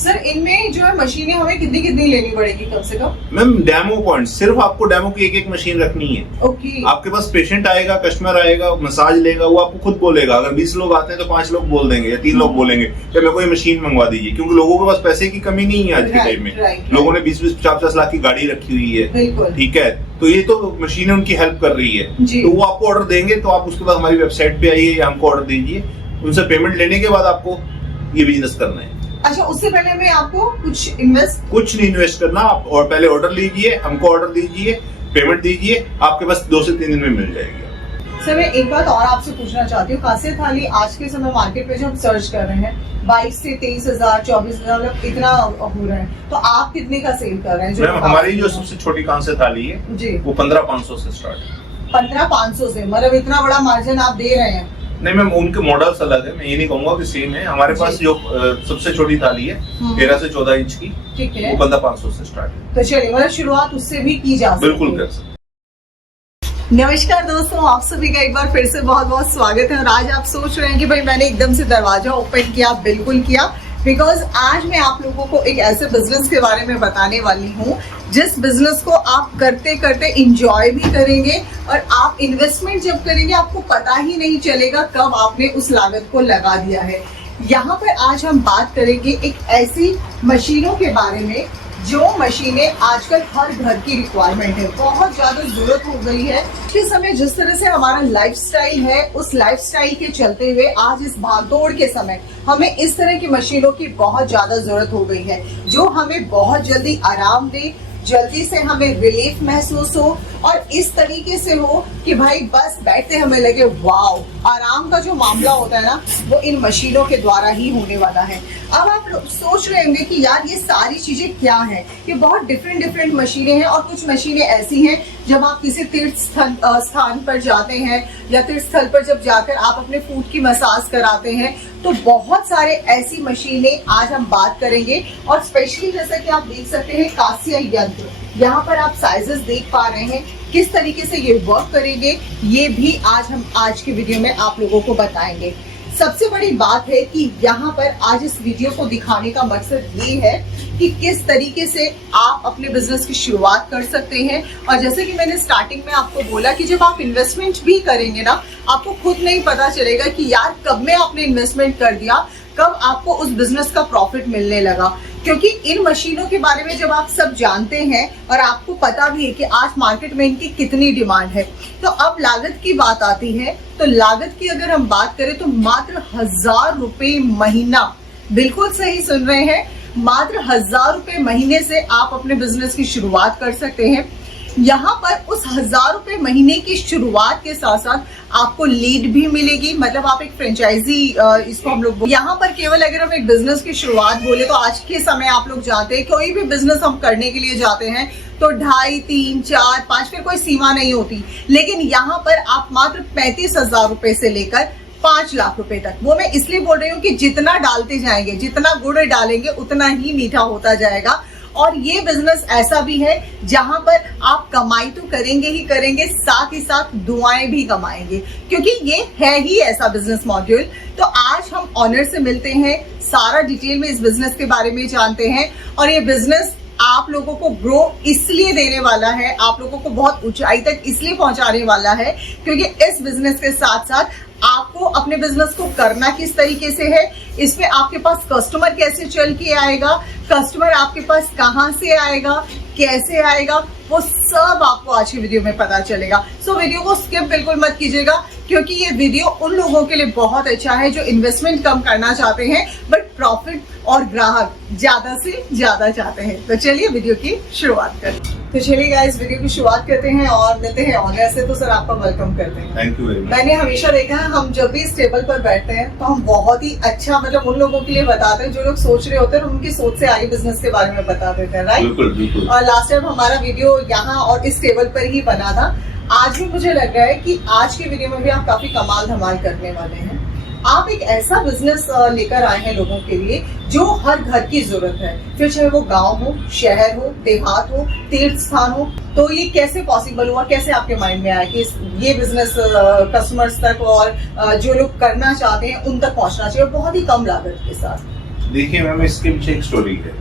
Sir इनमें जो है मशीनें हमें कितनी कितनी लेनी पड़ेगी कम से कम? मैम डेमो पॉइंट, सिर्फ आपको डेमो की एक मशीन रखनी है। ओके। आपके पास पेशेंट आएगा, कस्टमर आएगा, मसाज लेगा, वो आपको खुद बोलेगा। अगर 20 लोग आते हैं तो 5 लोग बोल देंगे या 3 लोग बोलेंगे कि मेरे को ये मशीन मंगवा दीजिए, क्योंकि लोगों के पास पैसे की कमी नहीं है आज के टाइम में। लोगों ने 20-20, 50-50 लाख की गाड़ी रखी हुई है, ठीक है, तो ये तो मशीनें उनकी हेल्प कर रही है। तो वो आपको ऑर्डर देंगे तो आप उसके बाद हमारी वेबसाइट पे आइए या हमको ऑर्डर दीजिए, उनसे पेमेंट लेने के बाद आपको ये बिजनेस करना है। अच्छा, उससे पहले मैं आपको कुछ नहीं इन्वेस्ट करना, आप और पहले ऑर्डर लीजिए, हमको ऑर्डर दीजिए, पेमेंट दीजिए, आपके पास 2 से 3 दिन में मिल जाएगी। सर मैं एक बात और आपसे पूछना चाहती हूँ, खासियत थाली आज के समय मार्केट पे जो हम सर्च कर रहे हैं 22 से 23,000 24,000 मतलब इतना हो रहा है, तो आप कितने का सेल कर रहे हैं? जो हमारी जो सबसे छोटी कांस्य थाली है जी, वो 15,500 से स्टार्ट है। 15,500 से, मतलब इतना बड़ा मार्जिन आप दे रहे हैं? नहीं मैम, उनके मॉडल्स अलग है, मैं ये नहीं कहूंगा कि सेम है। हमारे पास जो सबसे छोटी थाली है 13 से 14 इंच की, ठीक है, वो 15,500 से स्टार्ट है। तो चलिए, मतलब शुरुआत उससे भी की जा सकती है। बिल्कुल कर सकते। नमस्कार दोस्तों, आप सभी का एक बार फिर से बहुत बहुत स्वागत है। और आज आप सोच रहे हैं कि भाई मैंने एकदम से दरवाजा ओपन किया, बिल्कुल किया, बिकॉज आज मैं आप लोगों को एक ऐसे बिजनेस के बारे में बताने वाली हूँ जिस बिजनेस को आप करते करते इंजॉय भी करेंगे और आप इन्वेस्टमेंट जब करेंगे आपको पता ही नहीं चलेगा कब आपने उस लागत को लगा दिया है। यहाँ पर आज हम बात करेंगे एक ऐसी मशीनों के बारे में जो मशीनें आजकल हर घर की रिक्वायरमेंट है, बहुत ज्यादा जरूरत हो गई है। इस समय जिस तरह से हमारा लाइफस्टाइल है, उस लाइफस्टाइल के चलते हुए आज इस भागदौड़ के समय हमें इस तरह की मशीनों की बहुत ज्यादा जरूरत हो गई है जो हमें बहुत जल्दी आराम दे, जल्दी से हमें रिलीफ महसूस हो और इस तरीके से हो कि भाई बस बैठते हमें लगे वाओ। आराम का जो मामला होता है ना, वो इन मशीनों के द्वारा ही होने वाला है। अब आप सोच रहे होंगे कि यार ये सारी चीजें क्या हैं? ये बहुत डिफरेंट मशीनें हैं और कुछ मशीनें ऐसी हैं जब आप किसी तीर्थ स्थान पर जाते हैं या तीर्थ स्थल पर जब जाकर आप अपने फूट की मसाज कराते हैं, तो बहुत सारे ऐसी मशीनें आज हम बात करेंगे। और स्पेशली जैसा कि आप देख सकते हैं कांस्य यंत्र, यहाँ पर आप साइजेस देख पा रहे हैं, किस तरीके से ये वर्क करेंगे ये भी आज की वीडियो में आप लोगों को बताएंगे। सबसे बड़ी बात है कि यहाँ पर आज इस वीडियो को दिखाने का मकसद ये है कि किस तरीके से आप अपने बिजनेस की शुरुआत कर सकते हैं। और जैसे कि मैंने स्टार्टिंग में आपको बोला कि जब आप इन्वेस्टमेंट भी करेंगे ना, आपको खुद नहीं पता चलेगा कि यार कब में आपने इन्वेस्टमेंट कर दिया, कब आपको उस बिजनेस का प्रॉफिट मिलने लगा। क्योंकि इन मशीनों के बारे में जब आप सब जानते हैं और आपको पता भी है कि आज मार्केट में इनकी कितनी डिमांड है, तो अब लागत की बात आती है। तो लागत की अगर हम बात करें तो मात्र 1,000 रुपए महीना, बिल्कुल सही सुन रहे हैं, मात्र 1,000 रुपए महीने से आप अपने बिजनेस की शुरुआत कर सकते हैं। यहाँ पर उस 1,000 रुपए महीने की शुरुआत के साथ साथ आपको लीड भी मिलेगी, मतलब आप एक फ्रेंचाइजी इसको हम लोग यहाँ पर केवल अगर हम एक बिजनेस की शुरुआत बोले तो आज के समय आप लोग जानते हैं कोई भी बिजनेस हम करने के लिए जाते हैं तो 2.5, 3, 4, 5 फिर कोई सीमा नहीं होती। लेकिन यहाँ पर आप मात्र 35,000 रुपए से लेकर 5 लाख रुपए तक, वो मैं इसलिए बोल रही हूँ कि जितना डालते जाएंगे, जितना गुड़ डालेंगे उतना ही मीठा होता जाएगा। और ये बिजनेस ऐसा भी है जहां पर आप कमाई तो करेंगे ही करेंगे, साथ ही साथ दुआएं भी कमाएंगे, क्योंकि ये है ही ऐसा बिजनेस मॉड्यूल। तो आज हम ऑनर से मिलते हैं, सारा डिटेल में इस बिजनेस के बारे में जानते हैं। और ये बिजनेस आप लोगों को ग्रो इसलिए देने वाला है, आप लोगों को बहुत ऊंचाई तक इसलिए पहुंचाने वाला है क्योंकि इस बिजनेस के साथ साथ आपको अपने बिजनेस को करना किस तरीके से है, इसमें आपके पास कस्टमर कैसे चल के आएगा, कस्टमर आपके पास कहां से आएगा, कैसे आएगा, वो सब आपको आज की वीडियो में पता चलेगा। सो वीडियो को स्किप बिल्कुल मत कीजिएगा क्योंकि ये वीडियो उन लोगों के लिए बहुत अच्छा है जो इन्वेस्टमेंट कम करना चाहते हैं बट प्रॉफिट और ग्राहक ज्यादा से ज्यादा चाहते हैं। तो चलिए वीडियो की शुरुआत करते हैं। तो चलिए गाइस, वीडियो की शुरुआत करते हैं और मिलते हैं ऑनर से। तो सर आपका वेलकम करते हैं। Thank you very much. मैंने हमेशा देखा है हम जब भी इस टेबल पर बैठते हैं तो हम बहुत ही अच्छा, मतलब उन लोगों के लिए बताते हैं जो लोग सोच रहे होते हैं और उनकी सोच से आगे बिजनेस के बारे में बता देते हैं, राइट? बिल्कुल बिल्कुल। और लास्ट टाइम हमारा वीडियो यहाँ और इस टेबल पर ही बना था। आज भी मुझे लग रहा है कि आज की वीडियो में भी आप काफी कमाल धमाल करने वाले हैं। आप एक ऐसा बिजनेस लेकर आए हैं लोगों के लिए जो हर घर की जरूरत है, फिर चाहे वो गांव हो, शहर हो, देहात हो, तीर्थ स्थान हो। तो ये कैसे पॉसिबल हुआ, कैसे आपके माइंड में आया कि ये बिजनेस कस्टमर्स तक और जो लोग करना चाहते हैं उन तक पहुंचना चाहिए और बहुत ही कम लागत के साथ? देखिए मैम, इसके पीछे एक स्टोरी है।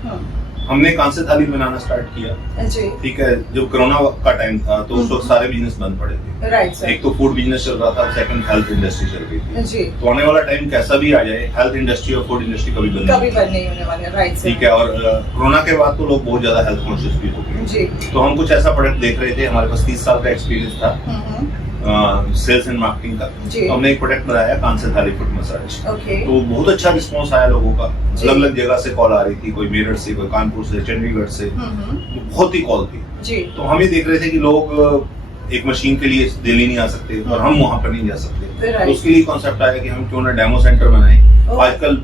हमने कांसे थाली बनाना स्टार्ट किया, जी ठीक है। जब कोरोना का टाइम था तो उस वक्त सारे बिजनेस बंद पड़े थे। Right sir. एक तो फूड बिजनेस चल रहा था, सेकंड हेल्थ इंडस्ट्री चल रही थी। जी तो आने वाला टाइम कैसा भी आ जाए, हेल्थ इंडस्ट्री और फूड इंडस्ट्री कभी बंद नहीं होने वाले। Right sir. ठीक है। और कोरोना के बाद तो लोग बहुत ज्यादा हेल्थ कॉन्शियस भी हो गए। जी। तो हम कुछ ऐसा प्रोडक्ट देख रहे थे, हमारे पास 30 साल का एक्सपीरियंस था सेल्स एंड मार्केटिंग का। तो हमने एक प्रोडक्ट बनाया, कांसे थाली फुट मसाज। तो बहुत अच्छा रिस्पॉन्स आया लोगों का। अलग अलग जगह से कॉल आ रही थी, कोई मेरठ से, कोई कानपुर से, चंडीगढ़ से, बहुत ही कॉल थी। जी। तो हम ये देख रहे थे कि लोग एक मशीन के लिए दिल्ली नहीं आ सकते और हम वहां पर नहीं जा सकते। तो उसके लिए कॉन्सेप्ट आया कि हम क्यों ना डेमो सेंटर बनाए। आजकल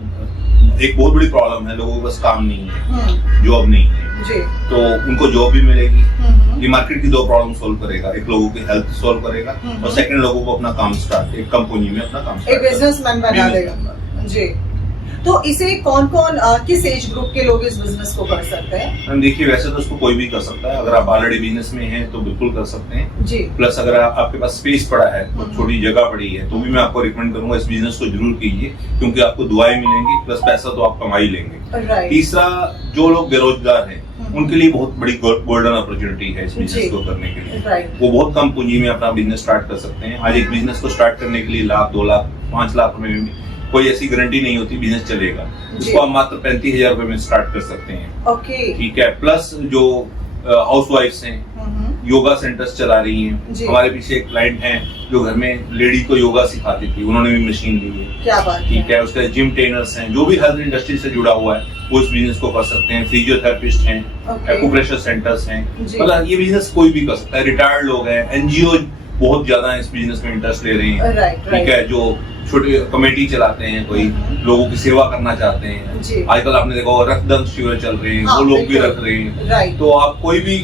एक बहुत बड़ी प्रॉब्लम है, लोगों के पास काम नहीं है, जॉब नहीं है। जी। तो उनको जॉब भी मिलेगी। ये मार्केट की 2 प्रॉब्लम सोल्व करेगा, एक लोगों की हेल्थ सोल्व करेगा और सेकंड लोगों को अपना काम स्टार्ट, एक कंपनी में अपना काम एक बिजनेसमैन बना देगा। जी। तो इसे कौन कौन किस एज ग्रुप के लोग इस बिजनेस को कर सकते हैं? हम देखिए, वैसे तो उसको कोई भी कर सकता है। अगर आप ऑलरेडी बिजनेस में हैं तो बिल्कुल कर सकते हैं। जी। प्लस अगर आपके पास स्पेस पड़ा है, छोटी जगह पड़ी है, तो भी मैं आपको रिकमेंड करूंगा इस बिजनेस को जरूर कीजिए, क्योंकि आपको दुआएं मिलेंगी प्लस पैसा तो आप कमा ही लेंगे। तीसरा, जो लोग बेरोजगार हैं उनके लिए बहुत बड़ी गोल्डन अपॉर्चुनिटी है इस बिजनेस को करने के लिए। वो बहुत कम पूंजी में अपना बिजनेस स्टार्ट कर सकते हैं। आज एक बिजनेस को स्टार्ट करने के लिए 1 लाख, 2 लाख, 5 लाख रुपए में कोई ऐसी गारंटी नहीं होती बिजनेस चलेगा। इसको आप मात्र 35,000 रुपए में स्टार्ट कर सकते हैं। ठीक है। प्लस जो हाउस वाइफ्स हैं, योगा सेंटर्स चला रही हैं। हमारे पीछे एक क्लाइंट है जो घर में लेडी को योगा सिखाती थी, उन्होंने भी मशीन ली है। क्या बात है। ठीक है। उसके जिम ट्रेनर्स हैं, जो भी हेल्थ इंडस्ट्री से जुड़ा हुआ है वो इस बिजनेस को कर सकते हैं। फिजियोथेरेपिस्ट हैं, एक्यूप्रेशर सेंटर्स हैं। मतलब ये बिजनेस कोई भी कर सकता है। रिटायर्ड लोग हैं, एनजीओ बहुत ज्यादा इस बिजनेस में इंटरेस्ट ले रहे हैं। ठीक है। जो छोटे कमेटी चलाते हैं, कोई लोगों की सेवा करना चाहते हैं। आजकल आपने देखा होगा रक्तदान शिविर चल रहे हैं, वो लोग भी रख रहे हैं। तो आप कोई भी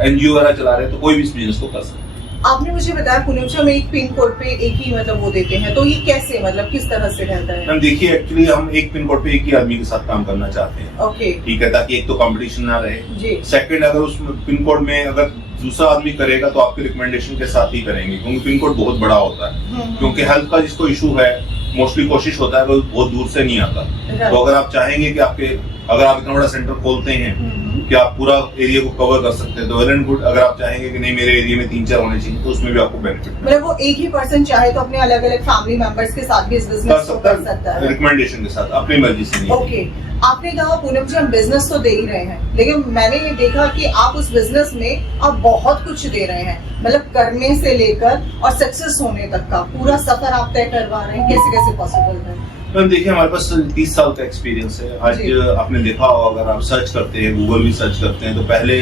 एनजीओ वगैरह चला रहे हैं तो कोई भी इस बिजनेस को कर सकते हैं। आपने मुझे बताया पूनम जी, हम एक पिन कोड पे एक ही मतलब वो देते हैं, तो ये कैसे, मतलब किस तरह से रहता है? हम देखिए, एक्चुअली हम एक पिन कोड पे एक ही आदमी के साथ काम करना चाहते हैं। ओके। ठीक है। ताकि एक तो कंपटीशन ना रहे, सेकंड अगर उस पिन कोड में अगर दूसरा आदमी करेगा तो आपके रिकमेंडेशन के साथ ही करेंगे, क्योंकि पिन कोड बहुत बड़ा होता है। क्योंकि हेल्थ का जिसको इशू है, मोस्टली कोशिश होता है वो बहुत दूर से नहीं आता। तो अगर आप चाहेंगे कि अगर आप इतना बड़ा सेंटर खोलते हैं कि आप पूरा एरिया को कवर कर सकते हैं तो वेल एंड गुड। अगर आप चाहेंगे कि नहीं मेरे एरिया में 3-4 होने चाहिए तो उसमें भी आपको बेनिफिट मतलब वो एक ही पर्सन चाहे तो अपने अलग अलग फैमिली मेंबर्स के साथ भी इस बिजनेस को कर सकता है, रिकमेंडेशन के साथ, अपनी मर्जी से नहीं। ओके। आपने कहा पूनम जी हम बिजनेस तो दे ही रहे हैं, लेकिन मैंने ये देखा कि आप उस बिजनेस में आप बहुत कुछ दे रहे हैं, मतलब करने से लेकर और सक्सेस होने तक का पूरा सफर आप तय करवा रहे हैं। कैसे कैसे पॉसिबल है? मैम देखिए, हमारे पास 30 साल का एक्सपीरियंस है। आज आपने देखा होगा, अगर आप सर्च करते हैं, गूगल भी सर्च करते हैं, तो पहले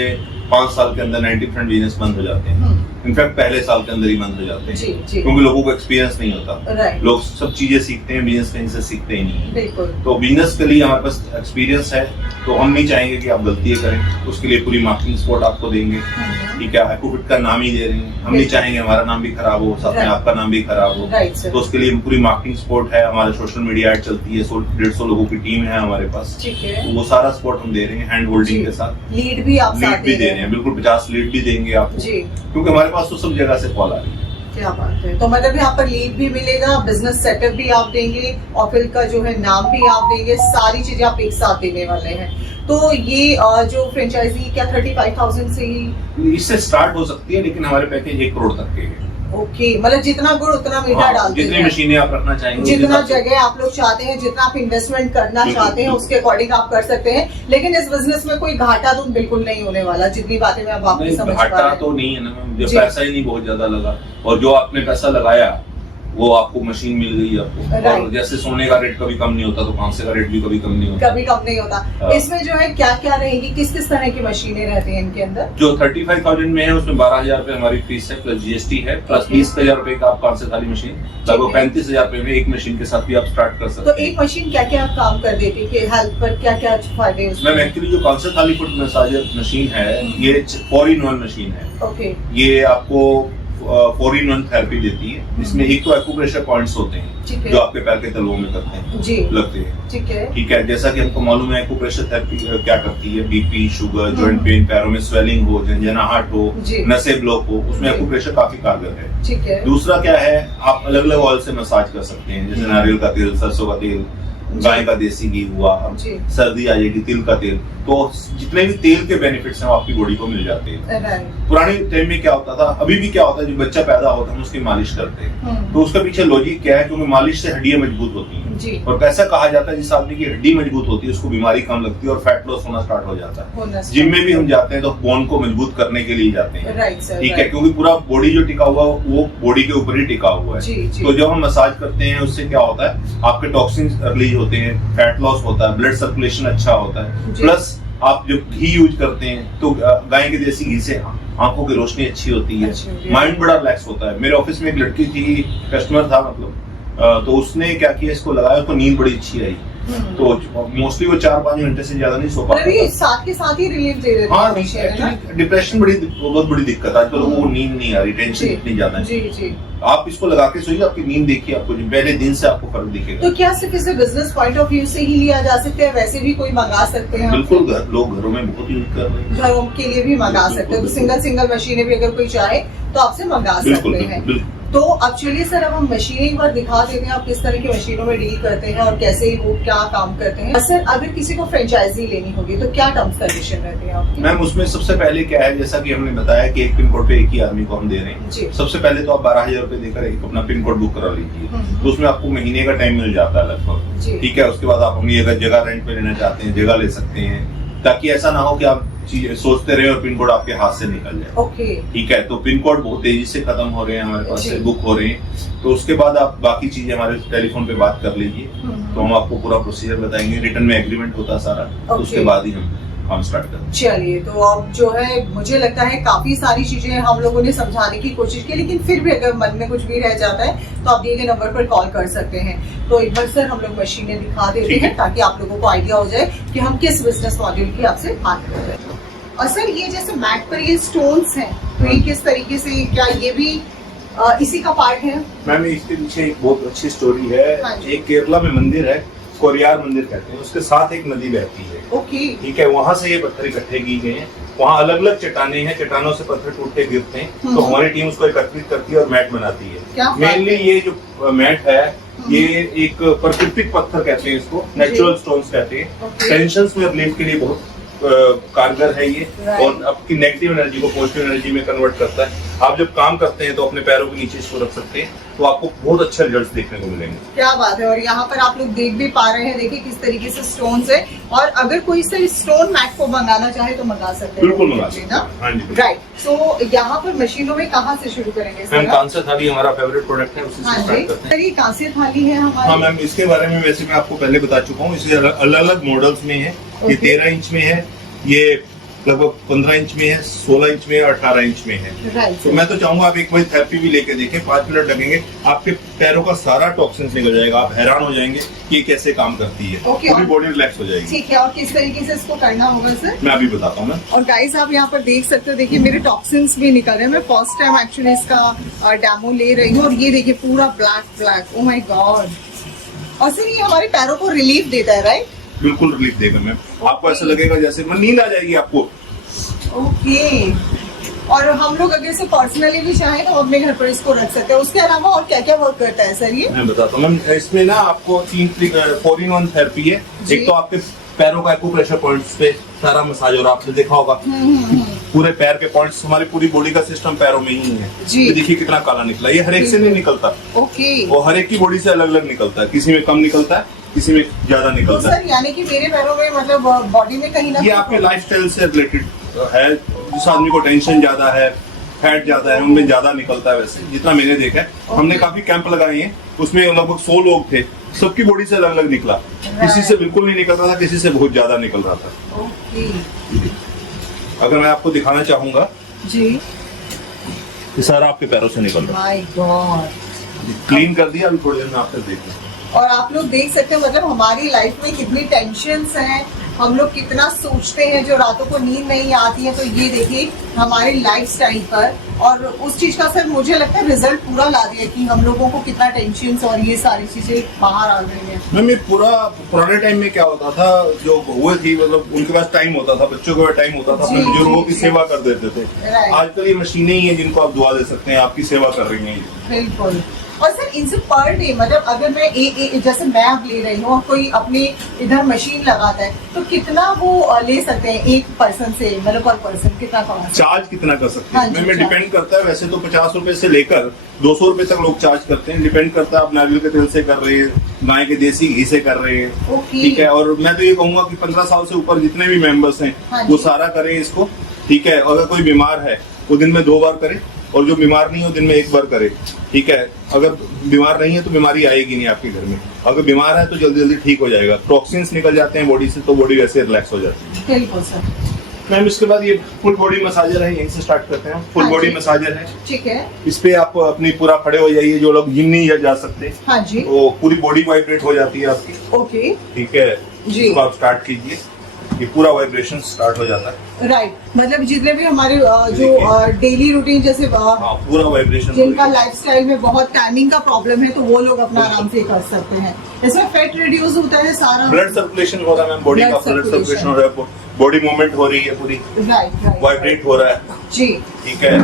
5 साल के अंदर 90% बिजनेस बंद हो जाते हैं। इनफैक्ट पहले साल के अंदर ही बंद हो जाते हैं, क्योंकि लोगों को एक्सपीरियंस नहीं होता। लोग सब चीजें सीखते हैं, बिजनेस कहीं से सीखते ही नहीं है। तो बिजनेस के लिए हमारे पास एक्सपीरियंस है, तो हम नहीं चाहेंगे कि आप गलतियां करें। उसके लिए पूरी मार्केटिंग सपोर्ट आपको देंगे। ठीक है। एक्यूफिट का नाम ही दे रहे हैं, हम नहीं चाहेंगे हमारा नाम भी खराब हो, साथ में आपका नाम भी खराब हो। तो उसके लिए पूरी मार्केटिंग सपोर्ट है, हमारे सोशल मीडिया एड चलती है, 150 लोगों की टीम है हमारे पास। तो वो सारा सपोर्ट हम दे रहे हैं, हैंड होल्डिंग के साथ। लीड भी दे रहे हैं, बिल्कुल 50 लीड भी देंगे आपको, क्योंकि हमारे पास तो सब जगह से कॉल आ रही है। क्या बात है। तो मतलब यहाँ पर लीड भी मिलेगा, बिजनेस सेटअप भी आप देंगे और फिर का जो है नाम भी आप देंगे, सारी चीजें आप एक साथ देने वाले हैं। तो ये जो फ्रेंचाइजी क्या 35,000 से ही इससे स्टार्ट हो सकती है, लेकिन हमारे पैकेज 1 करोड़ तक के हैं। ओके। मतलब जितना गुड़ उतना मीठा डालते हैं। जितनी मशीनें आप रखना चाहेंगे, जितना जगह आप लोग चाहते हैं, जितना आप इन्वेस्टमेंट करना चाहते हैं उसके अकॉर्डिंग आप कर सकते हैं। लेकिन इस बिजनेस में कोई घाटा तो बिल्कुल नहीं होने वाला, जितनी बातें मैं आपको समझ पा रही हूं। घाटा तो नहीं है ना मैम, जब पैसा ही नहीं बहुत ज्यादा लगा, और जो आपने पैसा लगाया वो आपको मशीन मिल गई आपको। और जैसे सोने का रेट कभी कम नहीं होता, तो कांसे का रेट भी कभी कम नहीं होता। इसमें जो है क्या क्या रहेगी, किस किस तरह की मशीनें रहती हैं इनके अंदर? जो 35,000 में है उसमें 12,000 रुपए हमारी फीस है, प्लस जीएसटी है, प्लस 20,000 रुपए का आप कांसे थाली मशीन, लगभग 35,000 रुपए में एक मशीन के साथ भी आप स्टार्ट कर सकते हैं। तो एक मशीन क्या क्या काम कर देती है, हेल्थ पर क्या क्या फायदे? मैम एक्चुअली जो कांसे थाली फुट मसाजर मशीन है, ये 4-in-1 मशीन है। ओके। ये आपको 4-in-1 थेरेपी देती है, जिसमें एक तो एक्यूप्रेशर पॉइंट्स होते हैं जो आपके पैर के तलवों में करते हैं, लगते हैं। ठीक है। जैसा कि हमको मालूम है एक्यूप्रेशर थेरेपी क्या करती है, बीपी, शुगर, जॉइंट पेन, पैरों में स्वेलिंग हो, झंझनाहट हो, नसें ब्लॉक हो, उसमें एक्यूप्रेशर काफी कारगर है। दूसरा क्या है, आप अलग अलग ऑयल से मसाज कर सकते हैं, जैसे नारियल का तेल, सरसों का तेल, गाय का देसी घी हुआ, जी। सर्दी आ जाएगी तिल का तेल, तो जितने भी तेल के बेनिफिट्स हैं वो आपकी बॉडी को मिल जाते हैं। राइट। पुराने टाइम में क्या होता था, अभी भी क्या होता है, जो बच्चा पैदा होता है हम उसकी मालिश करते हैं, तो उसका पीछे लॉजिक क्या है, क्योंकि मालिश से हड्डियां मजबूत होती हैं जी। और कैसा कहा जाता है जिस आदमी की हड्डी मजबूत होती है उसको बीमारी कम लगती है और फैट लॉस होना स्टार्ट हो जाता है। जिम में भी हम जाते हैं तो बोन को मजबूत करने के लिए जाते हैं, राइट सर, ठीक है, क्योंकि पूरा बॉडी जो टिका हुआ है वो बॉडी के ऊपर ही टिका हुआ है। जी, जी। तो जब हम मसाज करते हैं उससे क्या होता है, आपके टॉक्सिन्स रिलीज होते हैं, फैट लॉस होता है, ब्लड सर्कुलेशन अच्छा होता है, जी। प्लस आप जब घी यूज करते हैं तो गाय के देसी घी से आंखों की रोशनी अच्छी होती है, माइंड बड़ा रिलैक्स होता है। मेरे ऑफिस में एक लड़की थी, कस्टमर था मतलब, तो उसने क्या किया, इसको लगाया तो नींद बड़ी अच्छी आई। तो मोस्टली वो 4-5 घंटे से ज्यादा नहीं सो पाता था। साथ के साथ ही रिलीफ दे देते हाँ, हैं। एक्चुअली डिप्रेशन बहुत बड़ी दिक्कत है आजकल, वो नींद नहीं आ रही, टेंशन इतनी ज्यादा है। जी जी। आप इसको लगा के सोइए, आपकी नींद देखिए, आपको पहले दिन से आपको फर्क दिखेगा। तो क्या सिर्फ इसे बिजनेस पॉइंट ऑफ व्यू से ही लिया जा सकता है, वैसे भी कोई मंगा सकते हैं? बिल्कुल, लोग घरों में बहुत यूज कर रहे हैं, घरों के लिए भी मंगा सकते हैं, तो सिंगल मशीनें भी अगर कोई चाहे तो आपसे मंगा सकते हैं। तो अब चलिए सर, अब हम मशीनें एक बार दिखा देते हैं, आप किस तरह की मशीनों में डील करते हैं और कैसे वो क्या काम करते हैं। सर, अगर किसी को फ्रेंचाइजी लेनी होगी तो क्या टर्म्स कंडीशन रहती है आपकी? मैम उसमें सबसे पहले क्या है, जैसा कि हमने बताया कि एक पिन कोड पे एक ही आदमी को हम दे रहे जी। हैं। सबसे पहले तो आप 12,000 रुपए देकर एक अपना पिन कोड बुक करा लीजिए, तो उसमें आपको महीने का टाइम मिल जाता है लगभग, ठीक है। उसके बाद आप अपनी अगर जगह रेंट पे लेना चाहते हैं जगह ले सकते हैं, ताकि ऐसा ना हो कि आप चीजें सोचते रहे और पिन कोड आपके हाथ से निकल जाए। ओके, ठीक है, तो पिन कोड बहुत तेजी से खत्म हो रहे हैं हमारे पास से, बुक हो रहे हैं। तो उसके बाद आप बाकी चीजें हमारे टेलीफोन पे बात कर लीजिए, तो हम आपको पूरा प्रोसीजर बताएंगे, रिटर्न में एग्रीमेंट होता है सारा, तो उसके बाद ही हम काम स्टार्ट करते हैं। चलिए, तो अब जो है मुझे लगता है काफी सारी चीजें हम लोगों ने समझाने की कोशिश की, लेकिन फिर भी अगर मन में कुछ भी रह जाता है तो आप दिए गए नंबर पर कॉल कर सकते हैं। तो एक बार सर हम लोग मशीनें दिखा देते हैं ताकि आप लोगों को आइडिया हो जाए कि हम किस बिजनेस मॉड्यूल की आपसे बात कर रहे हैं। और सर, ये जैसे मैट पर ये स्टोन्स हैं, तो ये किस तरीके से, क्या ये भी इसी का पार्ट है? मैम इसके पीछे एक बहुत अच्छी स्टोरी है। हाँ जी। एक केरला में मंदिर है, कोरियार मंदिर कहते हैं, उसके साथ एक नदी बहती है। ओके, ठीक है, वहां से ये पत्थर इकट्ठे किए गए हैं। वहाँ अलग अलग चट्टाने हैं, चट्टानों से पत्थर टूट के गिरते हैं, तो हमारी टीम उसको एकत्रित करती है और मैट बनाती है। मेनली ये जो मैट है, ये एक प्राकृतिक पत्थर कहते हैं इसको, नेचुरल स्टोन्स कहते हैं। टेंशन में रिलीफ के लिए बहुत कारगर है ये, और आपकी नेगेटिव एनर्जी को पॉजिटिव एनर्जी में कन्वर्ट करता है। आप जब काम करते हैं तो अपने पैरों के नीचे इसको रख सकते हैं, तो आपको बहुत अच्छे रिजल्ट्स देखने को मिलेंगे। क्या बात है। और यहाँ पर आप लोग देख भी पा रहे हैं, देखिए किस तरीके से स्टोन्स है, और अगर कोई से स्टोन मैट को मंगाना चाहे तो मंगा सकते हैं। बिल्कुल मंगा सकते हैं, हाँ जी। राइट, तो यहाँ पर मशीनों में कहाँ से शुरू करेंगे सर? मैम कांस्य थाली हमारा फेवरेट प्रोडक्ट है, उसी से स्टार्ट करते हैं। सर, ये कांस्य थाली है हमारी? हाँ मैम, इसके बारे में वैसे मैं आपको पहले बता चुका हूँ। इसके अलग अलग मॉडल्स में है। ये 13 इंच में है, ये लगभग 15 इंच में है, 16 इंच में है, 18 इंच में है। तो मैं तो चाहूंगा आप एक बार थेरेपी भी लेके देखें, 5 मिनट लगेंगे, आपके पैरों का सारा टॉक्सिन निकल जाएगा। आप हैरान हो जाएंगे कि ये कैसे काम करती है, पूरी बॉडी रिलैक्स हो जाएगी। ठीक है, और किस तरीके से इसको करना होगा सर? मैं अभी बताता हूँ। और गाइस, आप यहाँ पर देख सकते हो, देखिए मेरे टॉक्सिन्स भी निकल रहे हैं। मैं फर्स्ट टाइम एक्चुअली इसका डेमो ले रही हूँ, और ये देखिए पूरा ब्लैक, ओ माय गॉड। और सर, ये हमारे पैरों को रिलीफ देता है, राइट? बिल्कुल रिलीफ देगा मैम, आपको ऐसा लगेगा जैसे नींद आ जाएगी आपको। ओके, और हम लोग अगर इसे पर्सनली भी चाहें तो अपने घर पर इसको रख सकते हैं। उसके अलावा और क्या क्या वर्क करता है सर ये? मैं बताता हूँ मैम, इसमें ना आपको 4-in-1 थेरेपी है। एक तो आपके पैरों का एक्यूप्रेशर पॉइंट्स पे सारा मसाज, और आपने देखा होगा पूरे पैर के पॉइंट्स, हमारी पूरी बॉडी का सिस्टम पैरों में ही है। ये देखिए कितना काला निकला, ये हर एक से नहीं निकलता। ओके, वो हर एक की बॉडी से अलग अलग निकलता है, किसी में कम निकलता है, किसी में ज्यादा निकलता है। सर, यानी कि मेरे पैरों में मतलब बॉडी में कहीं ना, ये आपके लाइफस्टाइल से रिलेटेड है। जिस आदमी को टेंशन ज्यादा है, फैट ज्यादा है, उनमें ज्यादा निकलता है। वैसे जितना मैंने देखा है, हमने काफी कैंप लगाए हैं, उसमें लगभग 100 लोग थे, सबकी बॉडी से अलग अलग निकला। किसी से बिल्कुल नहीं निकल रहा था, किसी से बहुत ज्यादा निकल रहा था। ओके, अगर मैं आपको दिखाना चाहूंगा जी, ये सारा आपके पैरों से निकल रहा है। माय गॉड, क्लीन कर दिया, अभी थोड़ी देर में आपसे देखते। और आप लोग देख सकते हैं मतलब हमारी लाइफ में कितनी टेंशन्स हैं, हम लोग कितना सोचते हैं, जो रातों को नींद नहीं आती है। तो ये देखिए हमारी लाइफस्टाइल पर, और उस चीज का सर मुझे लगता है रिजल्ट पूरा ला दिया कि हम लोगों को कितना टेंशन और ये सारी चीजें बाहर आ गई हैं। मैम, ये पूरा पुराने टाइम में क्या होता था, जो बहुएं थी मतलब उनके पास टाइम होता था, बच्चों के पास टाइम होता था, अपने बुजुर्गों की सेवा कर देते थे। आजकल ये मशीनें ही हैं जिनको आप दुआ दे सकते हैं, आपकी सेवा कर रही हैं। बिल्कुल। और सर, सर इनसे पर डे मतलब अगर मैं जैसे मैं अब ले रही हूँ, कोई अपने इधर मशीन लगाता है तो कितना वो ले सकते हैं एक पर्सन से, मतलब पर पर्सन कितना कमा सकते हैं? चार्ज कितना कर सकते हैं हाँ जी, इसमें डिपेंड करता है। वैसे तो 50 रुपए से लेकर 200 रुपए तक लोग चार्ज करते हैं, डिपेंड करता है आप नारियल के तेल से कर रहे हैं, गाय के देसी घी से कर रहे हैं। ओके। ठीक है, और मैं तो ये कहूंगा कि 15 साल से ऊपर जितने भी मेंबर्स हैं हाँ वो जी। सारा करें इसको। ठीक है, अगर कोई बीमार है वो दिन में 2 बार करे, और जो बीमार नहीं है वो दिन में 1 बार करे। ठीक है, अगर बीमार नहीं है तो बीमारी आएगी नहीं आपके घर में, अगर बीमार है तो जल्दी जल्दी ठीक हो जाएगा। टॉक्सिन्स निकल जाते हैं बॉडी से तो बॉडी वैसे रिलैक्स हो जाती है। बिल्कुल सर। मैम इसके बाद ये फुल बॉडी मसाजर है, यहीं से स्टार्ट करते हैं। फुल हाँ बॉडी जी। मसाजर है, ठीक है। इस पे आप अपनी पूरा खड़े हो जाइए। जो लोग जिम नहीं जा सकते हाँ जी। वो पूरी बॉडी वाइब्रेट हो जाती है आपकी। ओके। ठीक है जी। इसको आप स्टार्ट कीजिए, ये पूरा वाइब्रेशन स्टार्ट हो जाता है। राइट, मतलब जितने भी हमारे जो डेली रूटीन जैसे हाँ पूरा वाइब्रेशन। जिनका लाइफस्टाइल में बहुत टाइमिंग का प्रॉब्लम है तो वो लोग अपना आराम से कर सकते हैं। इसमें फैट रिड्यूस होता है सारा, ब्लड सर्कुलेशन हो रहा है मैम, बॉडी का ब्लड सर्कुलेशन हो रहा है, बॉडी मूवमेंट हो रही है पूरी, राइट वाइब्रेट हो रहा है। जी। ठीक है,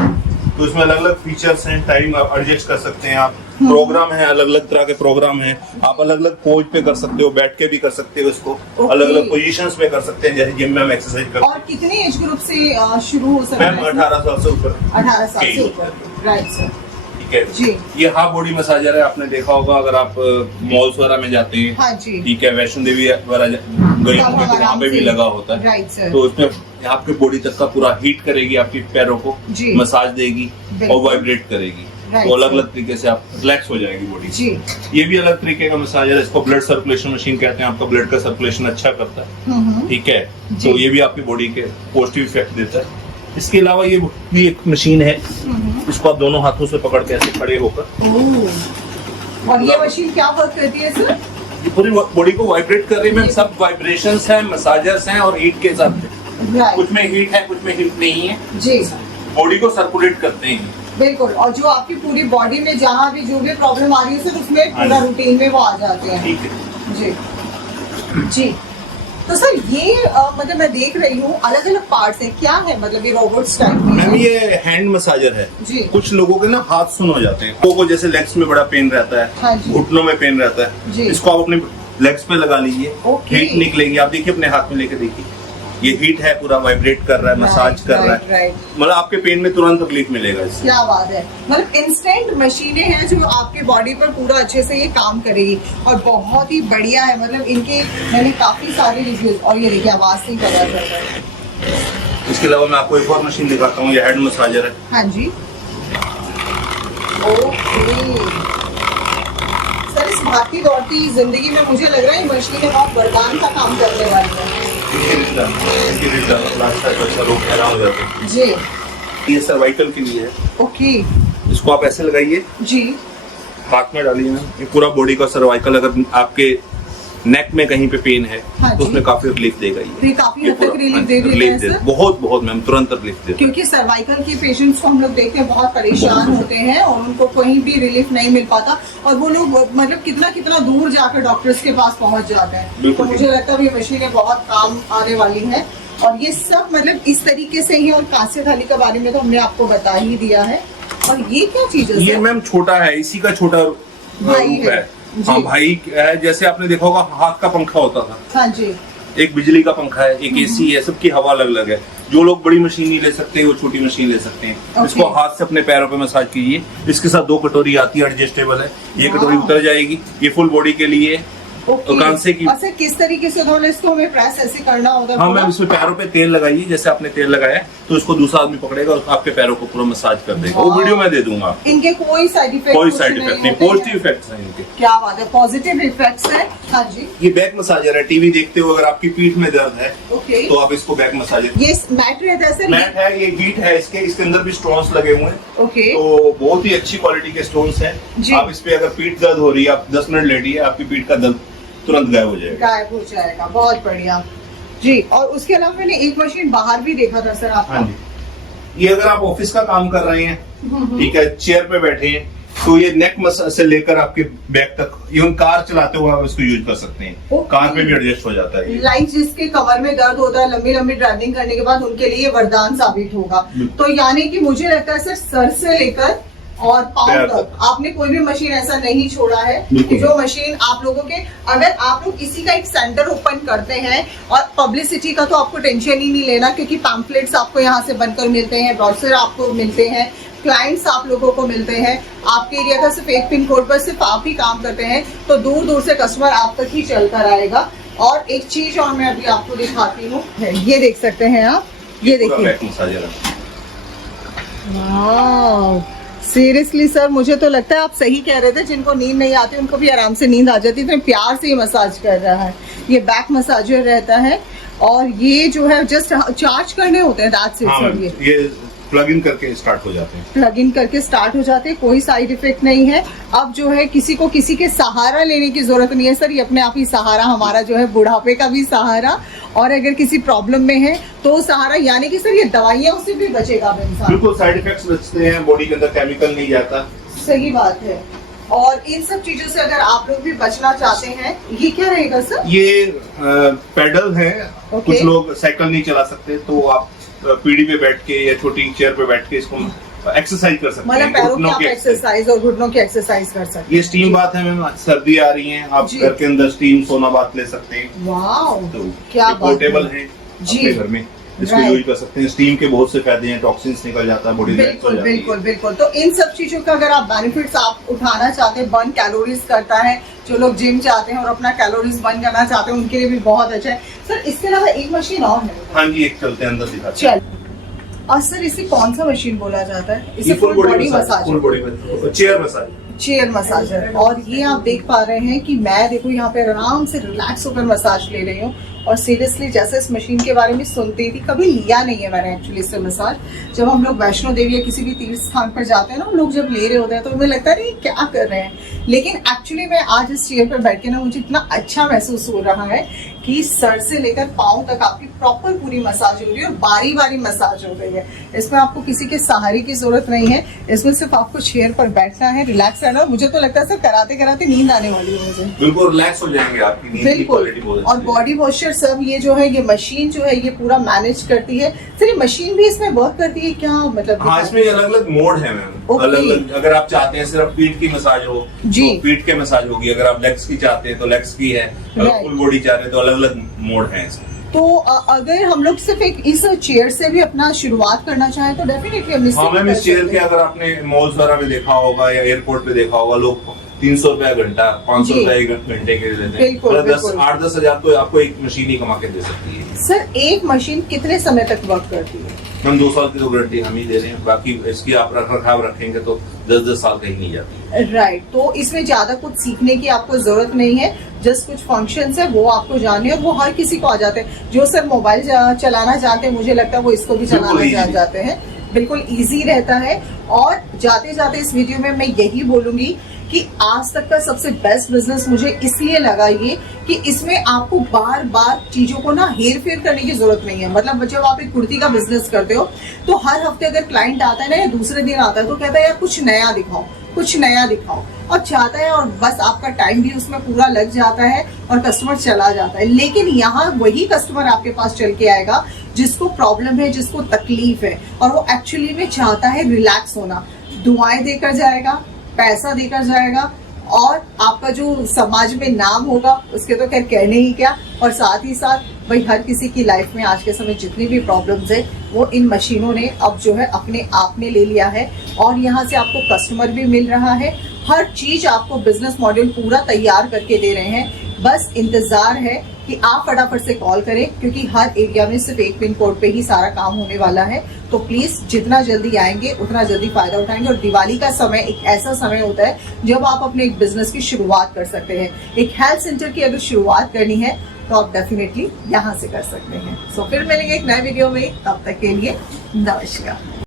तो इसमें अलग अलग फीचर्स हैं, टाइम आप एडजस्ट कर सकते हैं आप, प्रोग्राम है, अलग अलग तरह के प्रोग्राम हैं, आप अलग अलग पोज पे कर सकते हो, बैठ के भी कर सकते हो इसको, अलग अलग पोजीशंस में कर सकते हैं, जैसे जिम में हम एक्सरसाइज करते और कितने एज ग्रुप से शुरू हो सकता हैं। मैम 18 साल से ऊपर। 18 साल से ऊपर, राइट सर। ठीक है जी। ये हाफ बॉडी मसाजर है, आपने देखा होगा अगर आप मॉल्स वगैरह में जाते हैं। हाँ जी। ठीक है, वैष्णो देवी वगैरह गई होंगी तो वहाँ पे भी लगा होता है। Right sir. तो उसमें आपके बॉडी तक का पूरा हीट करेगी, आपकी पैरों को जी। मसाज देगी और बिल्कुल। वाइब्रेट करेगी, Right, तो अलग sir. अलग तरीके से आप रिलैक्स हो जाएगी बॉडी। जी। ये भी अलग तरीके का मसाजर है, इसको ब्लड सर्कुलेशन मशीन कहते हैं, आपका ब्लड का सर्कुलेशन अच्छा करता है। ठीक है, जी। तो ये भी आपकी बॉडी के पॉजिटिव इफेक्ट देता है। इसके अलावा ये भी एक मशीन है, इसको आप दोनों हाथों से पकड़ के ऐसे खड़े होकर, और ये मशीन क्या वर्क करती है सर? ये पूरी बॉडी को वाइब्रेट कर रही है मैम। सब वाइब्रेशंस हैं, मसाजर्स हैं और हीट के साथ हैं। राइट, कुछ में हीट है, कुछ में हीट नहीं है, जी बॉडी को सर्कुलेट करते हैं। बिल्कुल। और जो आपकी पूरी बॉडी में जहाँ भी जो भी प्रॉब्लम आ रही है सर उसमें पूरा रूटीन में वो आ जाते हैं। ठीक है जी जी। तो सर ये मतलब मैं देख रही हूँ अलग अलग पार्ट्स हैं, क्या है मतलब ये रोबोट्स टाइप में मैम, है? ये हैंड मसाजर है जी। कुछ लोगों के ना हाथ सुन हो जाते हैं, लोगों को जैसे लेग्स में बड़ा पेन रहता हाँ है, जी। घुटनों में पेन रहता जी। है, इसको आप अपने लेग्स पे लगा लीजिए, ओके। हीट निकलेगी। आप देखिए अपने हाथ में लेके देखिए, ये हीट है, पूरा वाइब्रेट कर रहा है, मसाज कर रहा है, राइट। मतलब आपके पेन में तुरंत तकलीफ मिलेगा इससे। क्या बात है, मतलब इंस्टेंट मशीनें हैं जो आपके बॉडी पर पूरा अच्छे से ये काम करेगी और बहुत ही बढ़िया है। मतलब इनके मैंने काफी सारे रिव्यूज, और ये देखिए आवाज नहीं पता चल रहा है। इसके अलावा मैं आपको एक और मशीन दिखाता हूँ, ये हेड मसाजर है। हाँ जी। ओके सर, इस भागती दौड़ती जिंदगी में मुझे लग रहा है ये मशीनें बहुत वरदान का काम करने वाली है। जी। ये सर्वाइकल के लिए है, ओके। इसको आप ऐसे लगाइए, जी। हाथ में डालिए ना, ये पूरा बॉडी का सर्वाइकल, अगर आपके नेक में कहीं पे पेन है हाँ तो जी। उसमें काफी रिलीफ देगा तो ये काफी हद तक रिलीफ दे देता है रिलीफ दे, सर? बहुत बहुत मैम, तुरंत रिलीफ देता है। क्योंकि सर्वाइकल के पेशेंट्स को हम लोग देखते हैं बहुत परेशान होते हैं और उनको कहीं भी रिलीफ नहीं मिल पाता और वो लोग मतलब कितना कितना दूर जाकर डॉक्टर्स के पास पहुंच जाते हैं। तो बिल्कुल। मुझे लगता है ये मशीनें बहुत काम आने वाली हैं और ये सब मतलब इस तरीके से ही। और कांस्य थाली के बारे में तो हमने आपको बता ही दिया है। और ये क्या चीज है ये सर? मैम छोटा है, इसी का छोटा भाई रूप है। है। जी। हाँ भाई है, जैसे आपने देखा होगा हाथ का पंखा होता था, हाँ जी। एक बिजली का पंखा है, एक एसी है, सबकी हवा अलग अलग है। जो लोग बड़ी मशीन नहीं ले सकते वो छोटी मशीन ले सकते हैं। Okay. इसको हाथ से अपने पैरों पे मसाज कीजिए। इसके साथ 2 कटोरी आती है, एडजस्टेबल है, ये Wow. कटोरी उतर जाएगी। ये फुल बॉडी के लिए है। ओके। तो कांसे की, और सर किस तरीके से उन्होंने इसको हमें प्रेस ऐसे करना होता है? हाँ पूरा? मैम, इसमें पैरों पे तेल लगाइए, जैसे आपने तेल लगाया तो इसको दूसरा आदमी पकड़ेगा और आपके पैरों को पूरा मसाज कर देगा। वो Wow. वीडियो मैं दे दूंगा आपको। इनके कोई साइड इफेक्ट? कोई साइड इफेक्ट नहीं, पॉजिटिव इफेक्ट्स हैं इनके। क्या बात है, पॉजिटिव इफेक्ट्स है। हाँ जी। ये बैक मसाजर है, टीवी देखते हो अगर आपकी पीठ में दर्द है ओके। तो आप इसको बैक मसाजर, ये मैट रहता है सर? मैट है, ये हीट है, इसके अंदर भी स्टोन्स लगे हुए हैं, ओके। तो बहुत ही अच्छी क्वालिटी के स्टोन्स हैं। जी। आप इस पे अगर पीठ दर्द हो रही है, आप 10 मिनट लेटिए, आपकी पीठ का दर्द तुरंत गायब हो जाएगा। गायब हो जाएगा, बहुत बढ़िया जी। और उसके अलावा मैंने एक मशीन बाहर भी देखा था सर आपका। हाँ जी, ये अगर आप ऑफिस का काम कर रहे हैं, ठीक है, चेयर पे बैठे हैं, तो ये नेक मसाज से लेकर आपके बैक तक, इवन कार चलाते हुए आप इसको यूज कर सकते हैं। Okay. कार पे भी एडजस्ट हो जाता है ये। लाइक जिसके कमर में दर्द होता है लंबी लंबी ड्राइविंग करने के बाद, उनके लिए वरदान साबित होगा। बिल्कुल। तो यानी कि मुझे लगता है सर से लेकर और पाँव पैर तक आपने कोई भी मशीन ऐसा नहीं छोड़ा है बिल्कुल। जो मशीन आप लोगों के, अगर आप लोग इसी का एक सेंटर ओपन करते हैं, और पब्लिसिटी का तो आपको टेंशन ही नहीं लेना, क्योंकि पैम्फलेट्स आपको यहाँ से बनकर मिलते हैं, ब्रोशर आपको मिलते हैं, क्लाइंट्स आप लोगों को मिलते हैं, आपके एरिया का सिर्फ एक पिन कोड पर सिर्फ आप ही काम करते हैं, तो दूर दूर से कस्टमर आप तक ही चल कर आएगा। और एक चीज और मैं अभी आपको दिखाती हूँ, ये देख सकते हैं आप, ये देखिए, सीरियसली सर मुझे तो लगता है आप सही कह रहे थे, जिनको नींद नहीं आती उनको भी आराम से नींद आ जाती है। तो प्यार से ये मसाज कर रहा है, ये बैक मसाजर रहता है, और ये जो है जस्ट चार्ज करने होते हैं रात से। हाँ, ये प्लग इन करके स्टार्ट हो जाते हैं, प्लग इन करके स्टार्ट हो जाते हैं, कोई साइड इफेक्ट नहीं है। अब जो है किसी को किसी के सहारा लेने की जरूरत नहीं है सर, ये अपने आप ही सहारा हमारा जो है बुढ़ापे का भी सहारा, और अगर किसी प्रॉब्लम में है तो सहारा, यानी कि सर ये दवाइयाँ उससे भी बचेगा अब इंसान। बिल्कुल, साइड इफेक्ट्स बचते हैं, बॉडी के अंदर केमिकल नहीं जाता। सही बात है। और इन सब चीजों से अगर आप लोग भी बचना चाहते हैं, ये क्या रहेगा सर? ये पेडल है। कुछ लोग साइकिल नहीं चला सकते, तो आप पीढ़ी पे बैठ के या छोटी चेयर पे बैठ के इसको एक्सरसाइज कर सकते हैं, पैरों की आप एक्सरसाइज और घुटनों की एक्सरसाइज कर सकते हैं। ये स्टीम बात है मैम, सर्दी आ रही है, आप घर के अंदर स्टीम सोना बात ले सकते हैं। वाओ, तो क्या पोर्टेबल है अपने घर में, इसको यूज कर सकते हैं। स्टीम के बहुत से फायदे हैं, टॉक्सिन्स निकल जाता है, बॉडी बिल्कुल बिल्कुल बिल्कुल। तो इन सब चीजों का अगर आप बेनिफिट्स आप उठाना चाहते हैं, बर्न कैलोरीज करता है, जो लोग जिम जाते हैं और अपना कैलोरीज बर्न करना चाहते हैं उनके लिए भी बहुत अच्छा है सर। इसके अलावा एक मशीन और है। हाँ जी, एक चलते हैं अंदर दिखाते हैं। और सर इसे कौन सा मशीन बोला जाता है? इसे full body massage, full body chair massage, chair massager. और ये आप देख पा रहे हैं कि मैं देखो यहाँ पे आराम से रिलैक्स होकर मसाज ले रही हूँ। और सीरियसली जैसे इस मशीन के बारे में सुनती थी, कभी लिया नहीं है मैंने एक्चुअली इससे मसाज। जब हम लोग वैष्णो देवी या किसी भी तीर्थ स्थान पर जाते हैं ना, लोग जब ले रहे होते हैं तो हमें लगता है क्या कर रहे हैं, लेकिन एक्चुअली मैं आज इस चेयर पर बैठ के ना मुझे इतना अच्छा महसूस हो रहा है कि सर से लेकर पाँव तक आपकी प्रॉपर पूरी मसाज हो रही है, और बारी बारी मसाज हो रही है। इसमें आपको किसी के सहारे की जरूरत नहीं है, इसमें सिर्फ आपको चेयर पर बैठना है, रिलैक्स रहना। और मुझे तो लगता है सर कराते कराते नींद आने वाली है मुझे। बिल्कुल रिलैक्स हो जाएंगे, आपकी नींद की क्वालिटी बहुत अच्छी है। और बॉडी पोस्चर सब ये जो है, ये मशीन जो है ये पूरा मैनेज करती है सर। ये मशीन भी इसमें वर्क करती है क्या, मतलब? हाँ, इसमें अलग अलग मोड है मैम, अलग अलग। अगर आप चाहते हैं सिर्फ पीठ की मसाज हो जी, तो पीठ के मसाज होगी। अगर आप लेग्स की चाहते हैं तो लेग्स की है, अगर फुल बॉडी चाहते हैं तो अलग अलग मोड है इसमें। तो अगर हम लोग सिर्फ एक इस चेयर से भी अपना शुरुआत करना चाहें तो डेफिनेटली हम हाँ मैम, इस चेयर के अगर आपने मॉल्स वगैरह में देखा होगा या एयरपोर्ट पे देखा होगा, लोग 300 रुपया घंटा, 500 रुपया घंटे के देते हैं। 8-10 हजार तो आपको एक मशीन ही कमा के दे सकती है। सर एक मशीन कितने समय तक वर्क करती है? हम 2 साल की तो गारंटी हम ही दे रहे हैं, बाकी इसकी आप रखरखाव रखेंगे तो 10-10 साल कहीं नहीं जाती। राइट, तो इसमें ज्यादा कुछ सीखने की आपको जरूरत नहीं है, जस्ट कुछ फंक्शंस है वो आपको जानने हैं, और वो हर किसी को आ जाते हैं। जो सर मोबाइल चलाना चाहते हैं, मुझे लगता है वो इसको भी चलाना जान जाते हैं। बिल्कुल इजी रहता है। और जाते जाते इस वीडियो में मैं यही बोलूंगी कि आज तक का सबसे बेस्ट बिजनेस मुझे इसलिए लगा ये कि इसमें आपको बार बार चीजों को ना हेर फेर करने की जरूरत नहीं है। मतलब जब आप एक कुर्ती का बिजनेस करते हो तो हर हफ्ते अगर क्लाइंट आता है ना, या दूसरे दिन आता है, तो कहता है यार कुछ नया दिखाओ, कुछ नया दिखाओ, और चाहता है, और बस आपका टाइम भी उसमें पूरा लग जाता है और कस्टमर चला जाता है। लेकिन यहाँ वही कस्टमर आपके पास चल के आएगा जिसको प्रॉब्लम है, जिसको तकलीफ है, और वो एक्चुअली में चाहता है रिलैक्स होना। दुआएं देकर जाएगा, पैसा देकर जाएगा, और आपका जो समाज में नाम होगा उसके तो खैर कहने ही क्या। और साथ ही साथ भाई हर किसी की लाइफ में आज के समय जितनी भी प्रॉब्लम्स है वो इन मशीनों ने अब जो है अपने आप में ले लिया है, और यहाँ से आपको कस्टमर भी मिल रहा है, हर चीज आपको बिजनेस मॉडल पूरा तैयार करके दे रहे हैं। बस इंतजार है कि आप फटाफट से कॉल करें, क्योंकि हर एरिया में सिर्फ एक पिन कोड पे ही सारा काम होने वाला है। तो प्लीज जितना जल्दी आएंगे उतना जल्दी फायदा उठाएंगे। और दिवाली का समय एक ऐसा समय होता है जब आप अपने एक बिजनेस की शुरुआत कर सकते हैं। एक हेल्थ सेंटर की अगर शुरुआत करनी है तो आप डेफिनेटली यहाँ से कर सकते हैं। सो फिर मिलेंगे एक नए वीडियो में, तब तक के लिए नमस्कार।